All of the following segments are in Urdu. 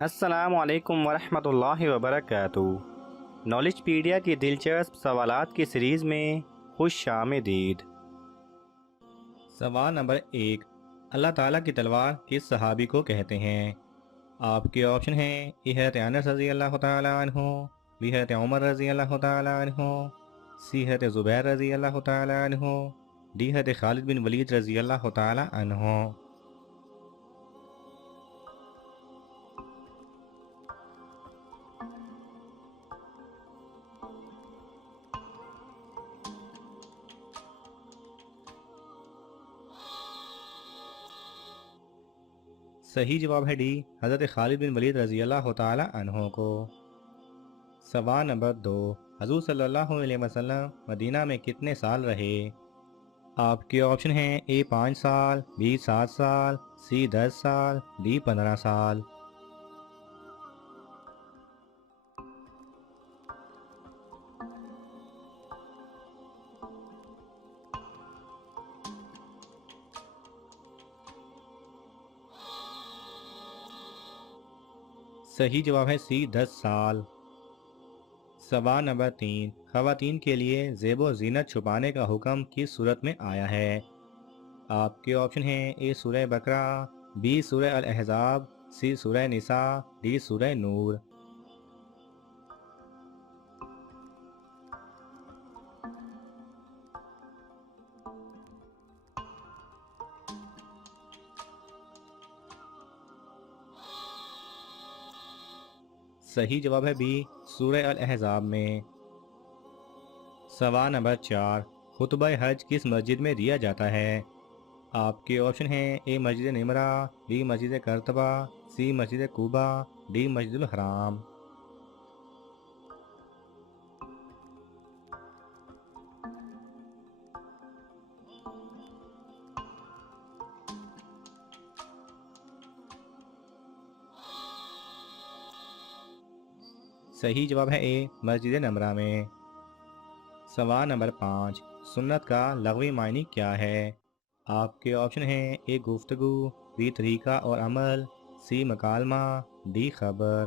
السلام علیکم ورحمۃ اللہ وبرکاتہ۔ نالج پیڈیا کی دلچسپ سوالات کی سیریز میں خوش آمدید۔ سوال نمبر 1، اللہ تعالیٰ کی تلوار کس صحابی کو کہتے ہیں؟ آپ کے آپشن ہیں اے حضرت انس رضی اللہ تعالیٰ عنہ، بی حضرت عمر رضی اللہ تعالیٰ عنہ، سی حضرت زبیر رضی اللہ تعالیٰ عنہ، ڈی حضرت خالد بن ولید رضی اللہ تعالیٰ عنہ۔ صحیح جواب ہے ڈی، حضرت خالد بن ولید رضی اللہ تعالیٰ عنہ کو۔ سوال نمبر 2، حضور صلی اللہ علیہ وسلم مدینہ میں کتنے سال رہے؟ آپ کے آپشن ہیں اے 5 سال، بی 7 سال، سی 10 سال، ڈی 15 سال۔ صحیح جواب ہے سی 10 سال۔ سوال نمبر 3، خواتین کے لیے زیب و زینت چھپانے کا حکم کس صورت میں آیا ہے؟ آپ کے آپشن ہیں اے سورہ بقرہ، بی سورہ الاحزاب، سی سورہ نساء، ڈی سورہ نور۔ صحیح جواب ہے بی سورہ الاحزاب میں۔ سوال نمبر 4، خطبہ حج کس مسجد میں دیا جاتا ہے؟ آپ کے آپشن ہیں اے مسجد نمرہ، be Masjid کرتبہ، C Masjid Quba, D مسجد الحرام۔ صحیح جواب ہے اے مسجد نمرہ میں۔ سوال نمبر 5، سنت کا لغوی معنی کیا ہے؟ آپ کے آپشن ہیں اے گفتگو، بی طریقہ اور عمل، سی مکالمہ، ڈی خبر۔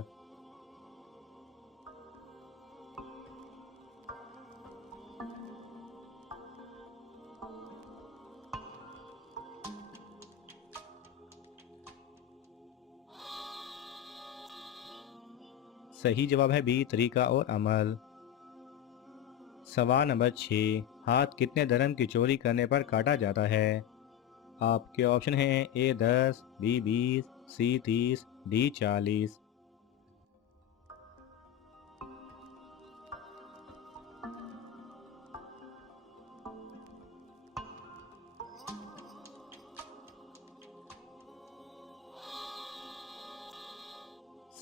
صحیح جواب ہے بی طریقہ اور عمل۔ سوال نمبر 6، ہاتھ کتنے درہم کی چوری کرنے پر کاٹا جاتا ہے؟ آپ کے آپشن ہیں اے 10، بی 20، سی 30، ڈی 40۔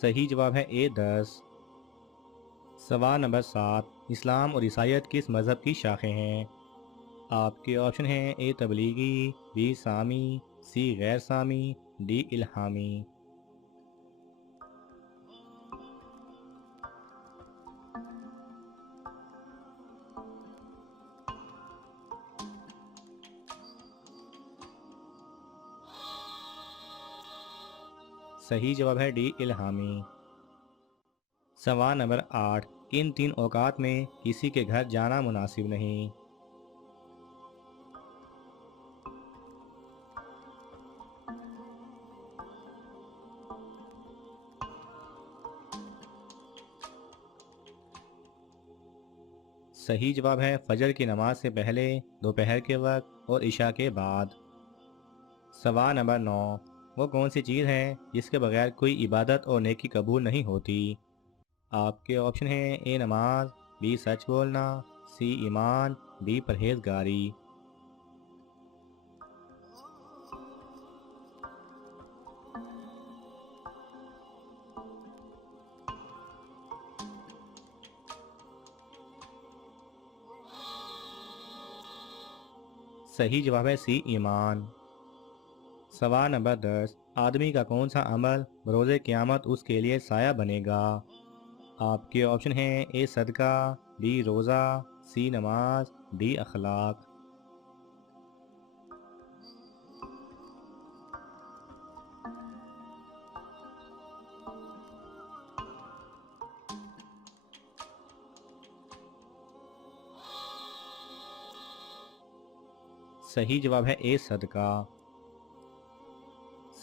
صحیح جواب ہے اے 10۔ سوال نمبر 7، اسلام اور عیسائیت کس مذہب کی شاخیں ہیں؟ آپ کے آپشن ہیں اے تبلیغی، بی سامی، سی غیر سامی، ڈی الہامی۔ صحیح جواب ہے ڈی الہامی۔ سوال نمبر 8، کن 3 اوقات میں کسی کے گھر جانا مناسب نہیں؟ صحیح جواب ہے فجر کی نماز سے پہلے، دوپہر کے وقت اور عشاء کے بعد۔ سوال نمبر 9، وہ کون سی چیز ہے جس کے بغیر کوئی عبادت اور نیکی قبول نہیں ہوتی؟ آپ کے آپشن ہیں اے نماز، بی سچ بولنا، سی ایمان، ڈی پرہیزگاری۔ صحیح جواب ہے سی ایمان۔ سوال نمبر 10، آدمی کا کون سا عمل بروز قیامت اس کے لیے سایہ بنے گا؟ آپ کے آپشن ہیں اے صدقہ، بی روزہ، سی نماز، ڈی اخلاق۔ صحیح جواب ہے اے صدقہ۔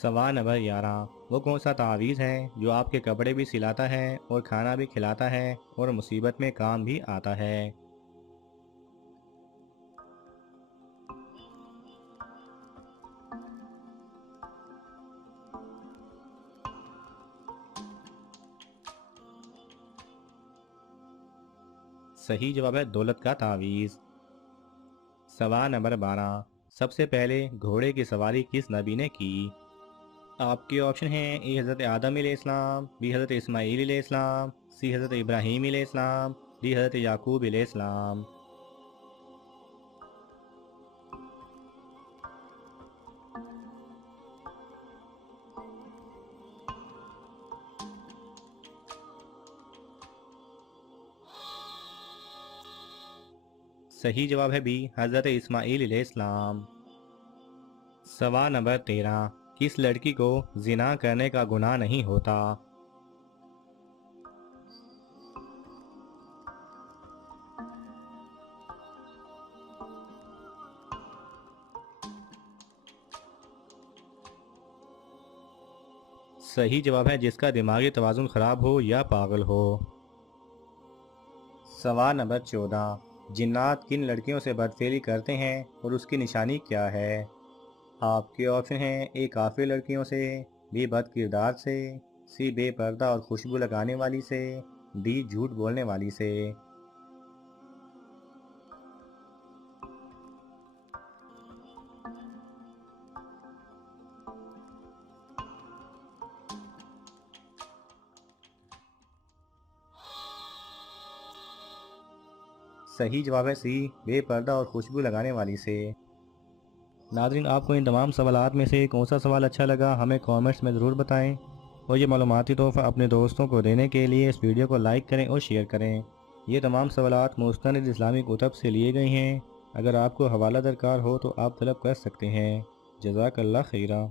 سوال نمبر 11، وہ کون سا تعویذ ہے جو آپ کے کپڑے بھی سلاتا ہے اور کھانا بھی کھلاتا ہے اور مصیبت میں کام بھی آتا ہے؟ صحیح جواب ہے دولت کا تعویذ۔ سوال نمبر 12، سب سے پہلے گھوڑے کی سواری کس نبی نے کی؟ آپ کے آپشن ہیں اے حضرت آدم علیہ السلام، بی حضرت اسماعیل علیہ السلام، سی حضرت ابراہیم علیہ السلام، ڈی حضرت یعقوب علیہ السلام۔ صحیح جواب ہے بی حضرت اسماعیل علیہ السلام۔ سوال نمبر 13، کس لڑکی کو زنا کرنے کا گناہ نہیں ہوتا؟ صحیح جواب ہے جس کا دماغی توازن خراب ہو یا پاگل ہو۔ سوال نمبر 14، جنات کن لڑکیوں سے بدفعلی کرتے ہیں اور اس کی نشانی کیا ہے؟ آپ کے آپشن ہیں اے کافر لڑکیوں سے، بی بد کردار سے، سی بے پردہ اور خوشبو لگانے والی سے، ڈی جھوٹ بولنے والی سے۔ صحیح جواب ہے سی بے پردہ اور خوشبو لگانے والی سے۔ ناظرین، آپ کو ان تمام سوالات میں سے کون سا سوال اچھا لگا ہمیں کامنٹس میں ضرور بتائیں، اور یہ معلوماتی تحفہ اپنے دوستوں کو دینے کے لیے اس ویڈیو کو لائک کریں اور شیئر کریں۔ یہ تمام سوالات مستند اسلامی کتب سے لیے گئے ہیں، اگر آپ کو حوالہ درکار ہو تو آپ طلب کر سکتے ہیں۔ جزاک اللہ خیرہ۔